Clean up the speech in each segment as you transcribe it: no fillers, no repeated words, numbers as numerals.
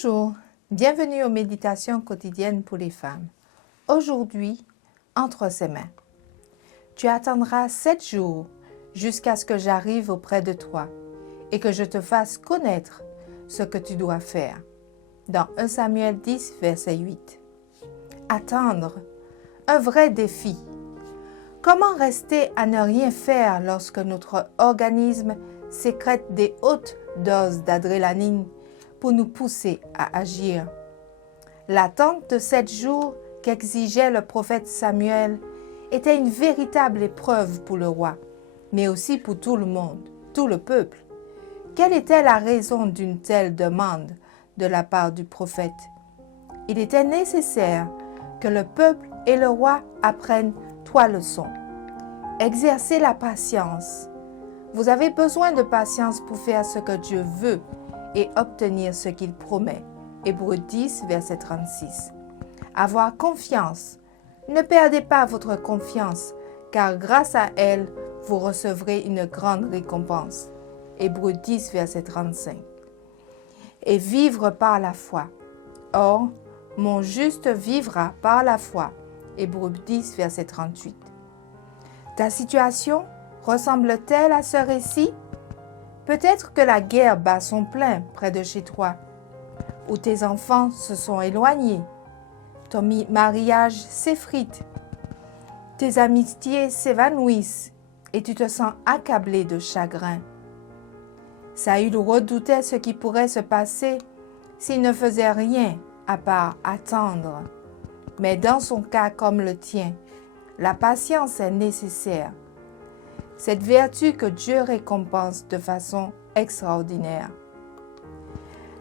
Bonjour, bienvenue aux méditations quotidiennes pour les femmes. Aujourd'hui, entre ses mains. Tu attendras 7 jours jusqu'à ce que j'arrive auprès de toi et que je te fasse connaître ce que tu dois faire. Dans 1 Samuel 10, verset 8. Attendre, un vrai défi. Comment rester à ne rien faire lorsque notre organisme sécrète des hautes doses d'adrénaline pour nous pousser à agir? L'attente de 7 jours qu'exigeait le prophète Samuel était une véritable épreuve pour le roi, mais aussi pour tout le monde, tout le peuple. Quelle était la raison d'une telle demande de la part du prophète? Il était nécessaire que le peuple et le roi apprennent 3 leçons. Exercez la patience. Vous avez besoin de patience pour faire ce que Dieu veut et obtenir ce qu'il promet. Hébreux 10, verset 36. Avoir confiance. Ne perdez pas votre confiance, car grâce à elle, vous recevrez une grande récompense. Hébreux 10, verset 35. Et vivre par la foi. Or, mon juste vivra par la foi. Hébreux 10, verset 38. Ta situation ressemble-t-elle à ce récit? Peut-être que la guerre bat son plein près de chez toi, ou tes enfants se sont éloignés, ton mariage s'effrite, tes amitiés s'évanouissent et tu te sens accablé de chagrin. Saül redoutait ce qui pourrait se passer s'il ne faisait rien à part attendre. Mais dans son cas comme le tien, la patience est nécessaire. Cette vertu que Dieu récompense de façon extraordinaire.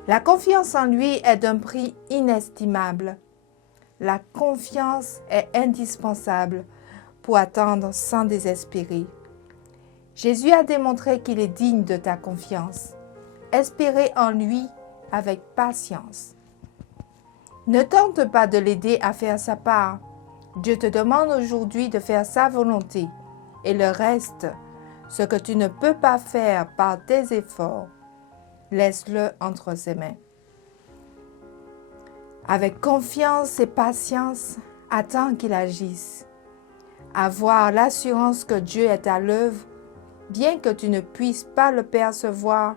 La confiance en lui est d'un prix inestimable. La confiance est indispensable pour attendre sans désespérer. Jésus a démontré qu'il est digne de ta confiance. Espérez en lui avec patience. Ne tente pas de l'aider à faire sa part. Dieu te demande aujourd'hui de faire sa volonté. Et le reste, ce que tu ne peux pas faire par tes efforts, laisse-le entre ses mains. Avec confiance et patience, attends qu'il agisse. Avoir l'assurance que Dieu est à l'œuvre, bien que tu ne puisses pas le percevoir,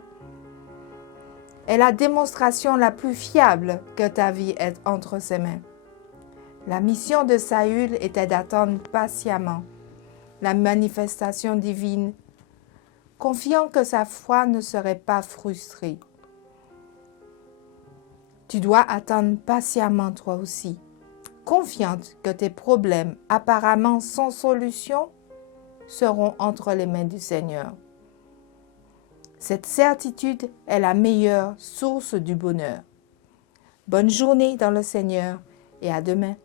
est la démonstration la plus fiable que ta vie est entre ses mains. La mission de Saül était d'attendre patiemment la manifestation divine, confiant que sa foi ne serait pas frustrée. Tu dois attendre patiemment toi aussi, confiante que tes problèmes apparemment sans solution seront entre les mains du Seigneur. Cette certitude est la meilleure source du bonheur. Bonne journée dans le Seigneur et à demain.